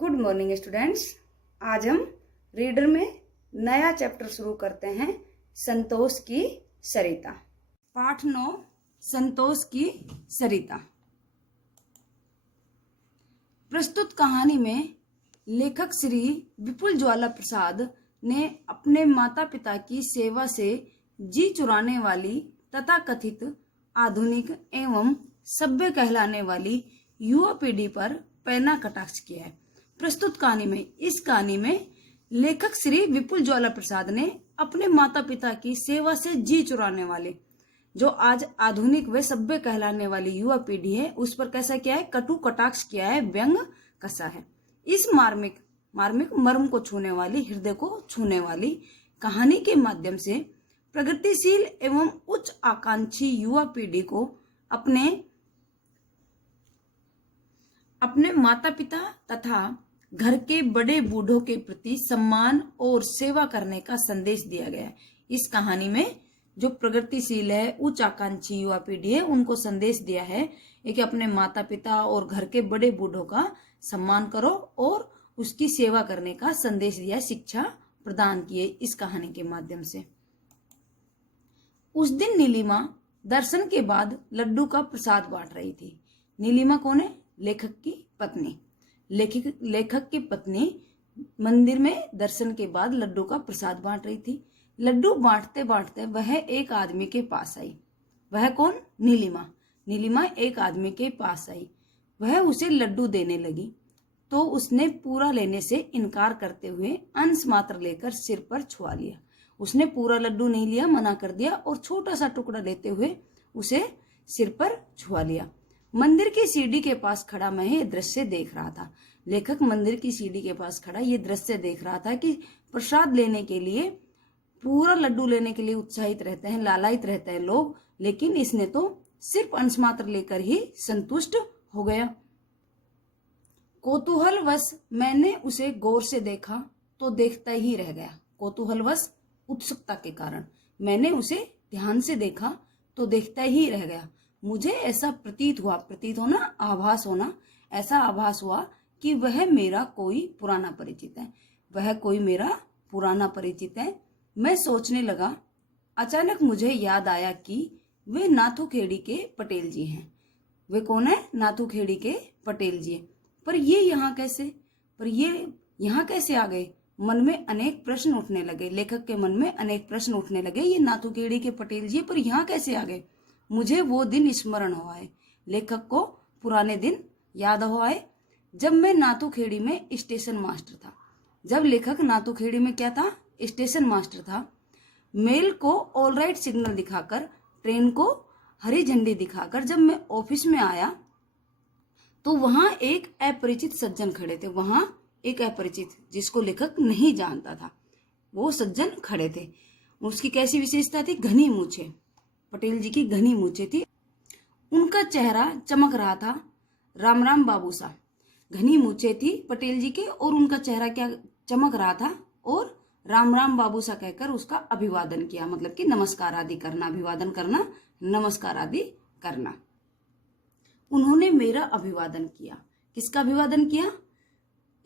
Good morning students. आज हम reader में नया चैप्टर शुरू करते हैं, संतोष की सरिता। पाठ 9, संतोष की सरिता। प्रस्तुत कहानी में लेखक श्री विपुल ज्वाला प्रसाद ने अपने माता पिता की सेवा से जी चुराने वाली तथा कथित आधुनिक एवं सभ्य कहलाने वाली युवा पीढ़ी पर पैना कटाक्ष किया है। प्रस्तुत कहानी में, इस कहानी में लेखक श्री विपुल ज्वाला प्रसाद ने अपने माता पिता की सेवा से जी चुराने वाले जो आज आधुनिक व सभ्य कहलाने वाली युवा पीढ़ी है उस पर कैसा किया है, कटु कटाक्ष किया है, व्यंग कसा है। इस मार्मिक मर्म को छूने वाली, हृदय को छूने वाली कहानी के माध्यम से प्रगतिशील एवं उच्च आकांक्षी युवा पीढ़ी को अपने माता पिता तथा घर के बड़े बूढ़ों के प्रति सम्मान और सेवा करने का संदेश दिया गया है। इस कहानी में जो प्रगतिशील है, उच्च आकांक्षी युवा पीढ़ी है, उनको संदेश दिया है कि अपने माता पिता और घर के बड़े बूढ़ों का सम्मान करो और उसकी सेवा करने का संदेश दिया, शिक्षा प्रदान किए इस कहानी के माध्यम से। उस दिन नीलिमा दर्शन के बाद लड्डू का प्रसाद बांट रही थी। नीलिमा कौन है? लेखक की पत्नी। लेखक की पत्नी मंदिर में दर्शन के बाद लड्डू का प्रसाद बांट रही थी। लड्डू बांटते बांटते वह एक आदमी के पास आई। वह कौन? नीलिमा एक आदमी के पास आई। वह उसे लड्डू देने लगी तो उसने पूरा लेने से इनकार करते हुए अंश मात्र लेकर सिर पर छुआ लिया। उसने पूरा लड्डू नहीं लिया, मना कर दिया और छोटा सा टुकड़ा लेते हुए उसे सिर पर छुआ लिया। मंदिर की सीढ़ी के पास खड़ा मैं ये दृश्य देख रहा था। लेखक मंदिर की सीढ़ी के पास खड़ा ये दृश्य देख रहा था कि प्रसाद लेने के लिए, पूरा लड्डू लेने के लिए उत्साहित रहते हैं, लालायित रहते हैं लोग, लेकिन इसने तो सिर्फ अंश मात्र लेकर ही संतुष्ट हो गया। कौतूहलवश मैंने उसे गौर से देखा तो देखता ही रह गया। कौतूहलवश, उत्सुकता के कारण मैंने उसे ध्यान से देखा तो देखता ही रह गया। मुझे ऐसा प्रतीत होना, आभास होना, ऐसा आभास हुआ कि वह मेरा कोई पुराना परिचित है। मैं सोचने लगा। अचानक मुझे याद आया कि वे नाथूखेड़ी के पटेल जी हैं। वे कौन है? नाथूखेड़ी के पटेल जी। पर ये यहाँ कैसे आ गए? मन में अनेक प्रश्न उठने लगे। लेखक के मन में अनेक प्रश्न उठने लगे। ये नाथूखेड़ी के पटेल जी पर यहाँ कैसे आ गए? मुझे वो दिन स्मरण हुआ है। लेखक को पुराने दिन याद हुआ है जब मैं नाथूखेड़ी में स्टेशन मास्टर था। जब लेखक नाथूखेड़ी में क्या था? स्टेशन मास्टर था। मेल को ऑल राइट सिग्नल दिखाकर, ट्रेन को हरी झंडी दिखाकर जब मैं ऑफिस में आया तो वहां एक अपरिचित सज्जन खड़े थे। वहां एक अपरिचित, जिसको लेखक नहीं जानता था, वो सज्जन खड़े थे। उसकी कैसी विशेषता थी? घनी मूछें। पटेल जी की घनी मूछें थी। उनका चेहरा चमक रहा था, राम राम बाबू सा। घनी मूछें थी पटेल जी के और उनका चेहरा क्या चमक रहा था, और राम राम बाबू सा कहकर उसका अभिवादन किया, मतलब कि नमस्कार आदि करना, अभिवादन करना, नमस्कार आदि करना। उन्होंने मेरा अभिवादन किया। किसका अभिवादन किया?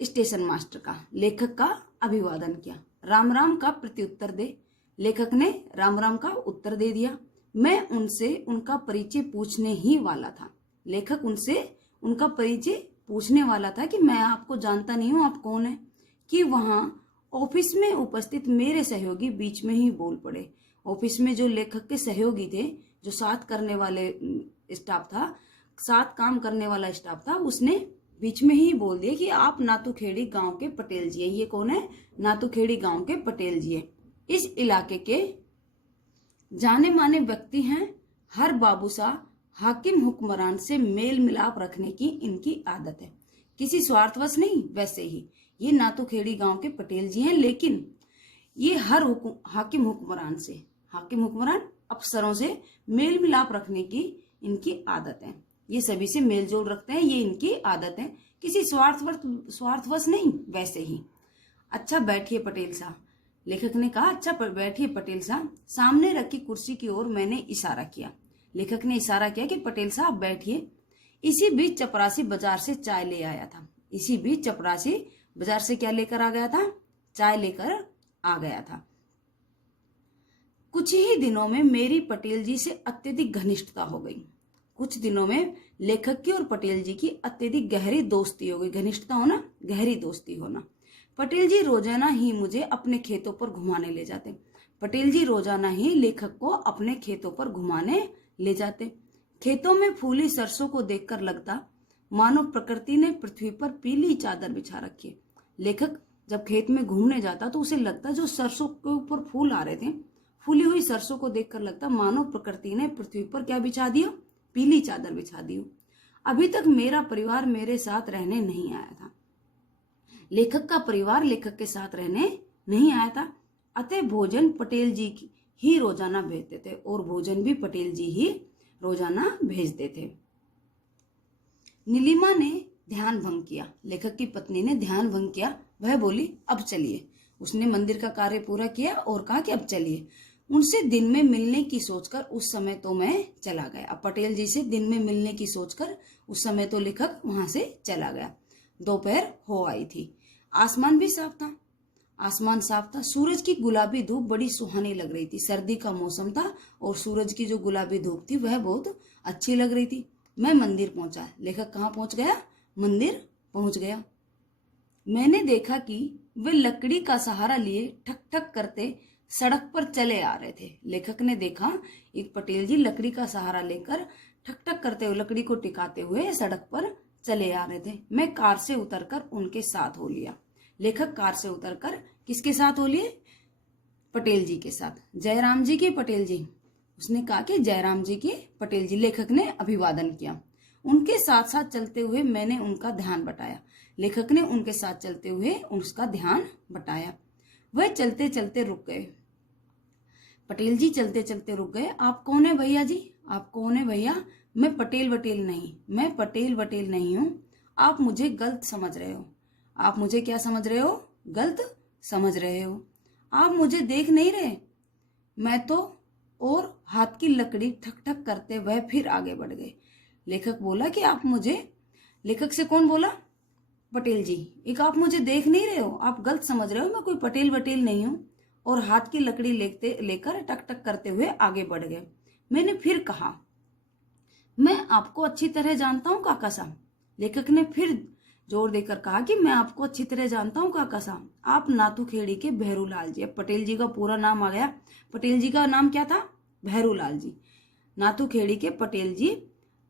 स्टेशन मास्टर का, लेखक का अभिवादन किया। राम राम का प्रत्युत्तर दे। लेखक ने राम राम का उत्तर दे दिया। मैं उनसे उनका परिचय पूछने ही वाला था। लेखक उनसे उनका परिचय पूछने वाला था कि मैं आपको जानता नहीं हूं, आप कौन है, कि वहां ऑफिस में उपस्थित मेरे सहयोगी बीच में ही बोल पड़े। ऑफिस में जो लेखक के सहयोगी थे, जो साथ करने वाले स्टाफ था, साथ काम करने वाला स्टाफ था, उसने बीच में ही बोल दिया कि आप नाथूखेड़ी गांव के पटेल जी हैं। ये कौन है? नाथूखेड़ी गांव के पटेल जी हैं। इस इलाके के जाने माने व्यक्ति हैं। हर बाबूसा हाकिम हुक्मरान से मेल मिलाप रखने की इनकी आदत है। किसी स्वार्थवश नहीं, वैसे ही ये नाथूखेड़ी गांव के पटेल जी हैं, लेकिन ये हर हाकिम हुक्मरान अफसरों से मेल मिलाप रखने की इनकी आदत है। ये सभी से मेल जोल रखते हैं, ये इनकी आदत है। किसी स्वार्थवश नहीं, वैसे ही। अच्छा बैठिए पटेल साहब। लेखक ने कहा, अच्छा बैठिए पटेल साहब। सामने रखी कुर्सी की ओर मैंने इशारा किया। लेखक ने इशारा किया कि पटेल साहब बैठिए। इसी बीच चपरासी बाजार से चाय ले आया था। इसी बीच चपरासी बाजार से क्या लेकर आ गया था? चाय लेकर आ गया था। कुछ ही दिनों में मेरी पटेल जी से अत्यधिक घनिष्ठता हो गई। कुछ दिनों में लेखक की और पटेल जी की अत्यधिक गहरी दोस्ती हो गई। घनिष्ठता होना, गहरी दोस्ती होना। पटेल जी रोजाना ही मुझे अपने खेतों पर घुमाने ले जाते। पटेल जी रोजाना ही लेखक को अपने खेतों पर घुमाने ले जाते। खेतों में फूली सरसों को देखकर लगता मानो प्रकृति ने पृथ्वी पर पीली चादर बिछा रखी है। लेखक जब खेत में घूमने जाता तो उसे लगता जो सरसों के ऊपर फूल आ रहे थे, फूली हुई सरसों को देखकर लगता मानो प्रकृति ने पृथ्वी पर क्या बिछा दिया? पीली चादर बिछा दी। अभी तक मेरा परिवार मेरे साथ रहने नहीं आया था। लेखक का परिवार लेखक के साथ रहने नहीं आया था। अतः भोजन पटेल जी ही रोजाना भेजते थे और भोजन भी पटेल जी ही रोजाना भेजते थे। नीलिमा ने ध्यान भंग किया। लेखक की पत्नी ने ध्यान भंग किया। वह बोली, अब चलिए। उसने मंदिर का कार्य पूरा किया और कहा कि अब चलिए। उनसे दिन में मिलने की सोचकर उस समय तो मैं चला गया। अब पटेल जी से दिन में मिलने की सोचकर उस समय तो लेखक वहां से चला गया। दोपहर हो आई थी। आसमान भी साफ था। आसमान साफ था। सूरज की गुलाबी धूप बड़ी सुहानी लग रही थी। सर्दी का मौसम था और सूरज की जो गुलाबी धूप थी वह बहुत अच्छी लग रही थी। मैं मंदिर पहुंचा। लेखक कहाँ पहुंच गया? मंदिर पहुंच गया। मैंने देखा कि वे लकड़ी का सहारा लिए ठक ठक करते सड़क पर चले आ रहे थे। लेखक ने देखा एक पटेल जी लकड़ी का सहारा लेकर ठक ठक करते हुए, लकड़ी को टिकाते हुए सड़क पर चले आ रहे थे। मैं कार से उतरकर उनके साथ हो लिया। लेखक कार से उतरकर किसके साथ हो लिए? पटेल जी के साथ। जयराम जी के पटेल जी। उसने कहा कि जयराम जी के पटेल जी। लेखक ने अभिवादन किया। उनके साथ साथ चलते हुए मैंने उनका ध्यान बटाया। लेखक ने उनके साथ चलते हुए उसका ध्यान बटाया। वह चलते चलते रुक गए। पटेल जी चलते चलते रुक गए। आप कौन है भैया जी? आप कौन है भैया? मैं पटेल वटेल नहीं, मैं पटेल वटेल नहीं हूँ। आप मुझे गलत समझ रहे हो। आप मुझे क्या समझ रहे हो? गलत समझ रहे हो। आप मुझे देख नहीं रहे? मैं तो। और हाथ की लकड़ी ठक ठक करते वह फिर आगे बढ़ गए। लेखक बोला कि आप मुझे, लेखक से कौन बोला? पटेल जी। एक आप मुझे देख नहीं रहे हो, आप गलत समझ रहे हो, मैं कोई पटेल वटेल नहीं हूं। और हाथ की लकड़ी लेकर टक टक करते हुए आगे बढ़ गए। मैंने फिर कहा, मैं आपको अच्छी तरह जानता हूं काका साहब। लेखक ने फिर जोर देकर कहा कि मैं आपको अच्छी तरह जानता हूं काका साहब। आप नाथूखेड़ी के भैरूलाल जी। अब पटेल जी का पूरा नाम आ गया। पटेल जी का नाम क्या था? भैरूलाल जी। नाथूखेड़ी के पटेल जी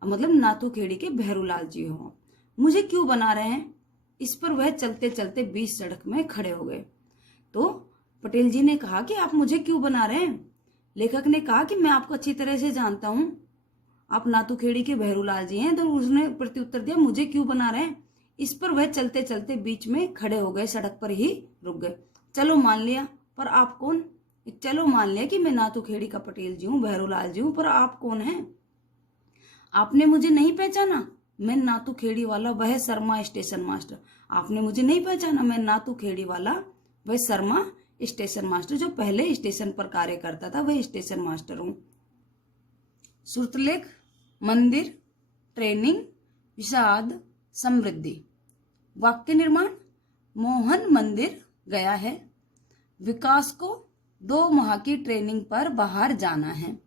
मतलब नाथूखेड़ी के भैरूलाल जी हो। मुझे क्यों बना रहे हैं? इस पर वह चलते चलते बीच सड़क में खड़े हो गए। तो पटेल जी ने कहा कि आप मुझे क्यों बना रहे हैं? लेखक ने कहा कि मैं आपको अच्छी तरह से जानता हूं, आप नाथूखेड़ी के भैरूलाल जी हैं। तो उसने प्रत्युत्तर दिया, मुझे क्यों बना रहे हैं? इस पर वह चलते चलते बीच में खड़े हो गए, सड़क पर ही रुक गए। चलो मान लिया, पर आप कौन? चलो मान लिया कि मैं नाथूखेड़ी का पटेल जी हूँ, भैरूलाल जी हूँ, पर आप कौन हैं? आपने मुझे नहीं पहचाना? मैं नाथूखेड़ी वाला वह शर्मा स्टेशन मास्टर। आपने मुझे नहीं पहचाना? मैं नाथूखेड़ी वाला वह शर्मा स्टेशन मास्टर, जो पहले स्टेशन पर कार्य करता था, वह स्टेशन मास्टर हूँ। श्रुतलेख, मंदिर, ट्रेनिंग, विषाद, समृद्धि। वाक्य निर्माण, मोहन मंदिर गया है। विकास को 2 माह की ट्रेनिंग पर बाहर जाना है।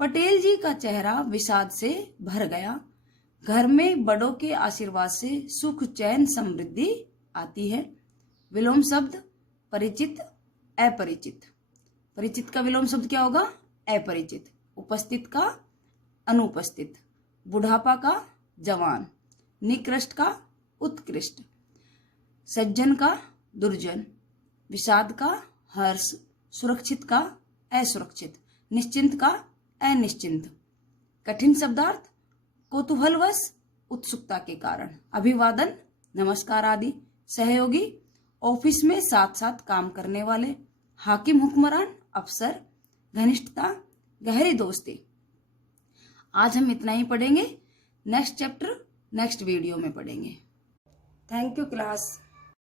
पटेल जी का चेहरा विषाद से भर गया। घर में बड़ों के आशीर्वाद से सुख, चैन, समृद्धि आती है। विलोम शब्द, परिचित, अपरिचित। परिचित का विलोम शब्द क्या होगा? अपरिचित। उपस्थित का अनुपस्थित। बुढ़ापा का जवान। निकृष्ट का उत्कृष्ट। सज्जन का दुर्जन। विषाद का हर्ष। सुरक्षित का असुरक्षित। निश्चिंत का अनिश्चिंत। कठिन शब्दार्थ, कौतूहलवश, उत्सुकता के कारण। अभिवादन, नमस्कार आदि। सहयोगी, ऑफिस में साथ साथ काम करने वाले। हाकिम, हुक्मरान, अफसर। घनिष्ठता, गहरी दोस्ती। आज हम इतना ही पढ़ेंगे। नेक्स्ट चैप्टर नेक्स्ट वीडियो में पढ़ेंगे। Thank you class.